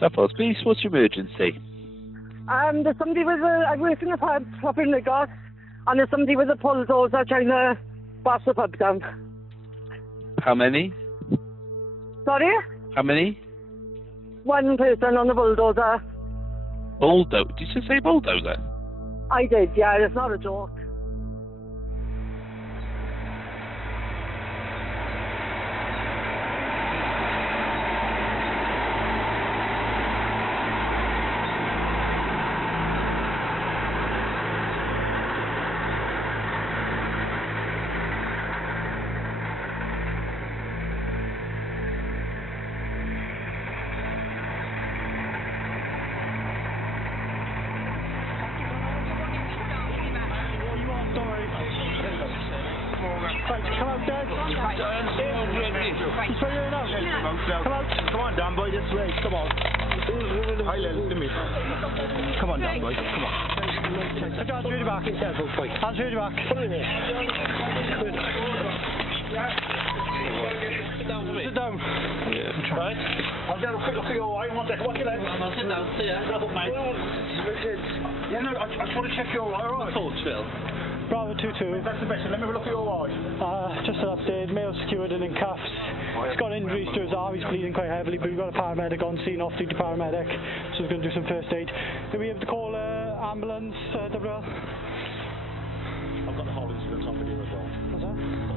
Suffolk Police, what's your emergency? There's somebody with a... I work in a pub up in Lagos, and there's somebody with a bulldozer trying to bash the pub down. How many? Sorry? How many? One person on the bulldozer. Bulldozer? Did you say bulldozer? I did, yeah, it's not a joke. Come out, Dad. He's right here now. Come out. Come on, Dan boy, this way. Come on. Hi, listen to me. Come on, Dan boy. Come on. Put your hands through the back. Hands through the back. Sit down for me. Sit down. Yeah. Right. I'll get a quick look at your eye. One second. What's your name? I'll sit down. See ya. Look up, mate. Yeah, no, I just want to check your eye, alright? Thoughts, Phil. Bravo 2-2. That's the best. Let me have a look at your eye. Just an update. Male secured and in cuffs. He's got injuries to his arm. He's bleeding quite heavily, but we've got a paramedic on scene, off-duty paramedic, so he's going to do some first aid. Are we able to call ambulance, WL? I've got the whole incident on video as well. What's that?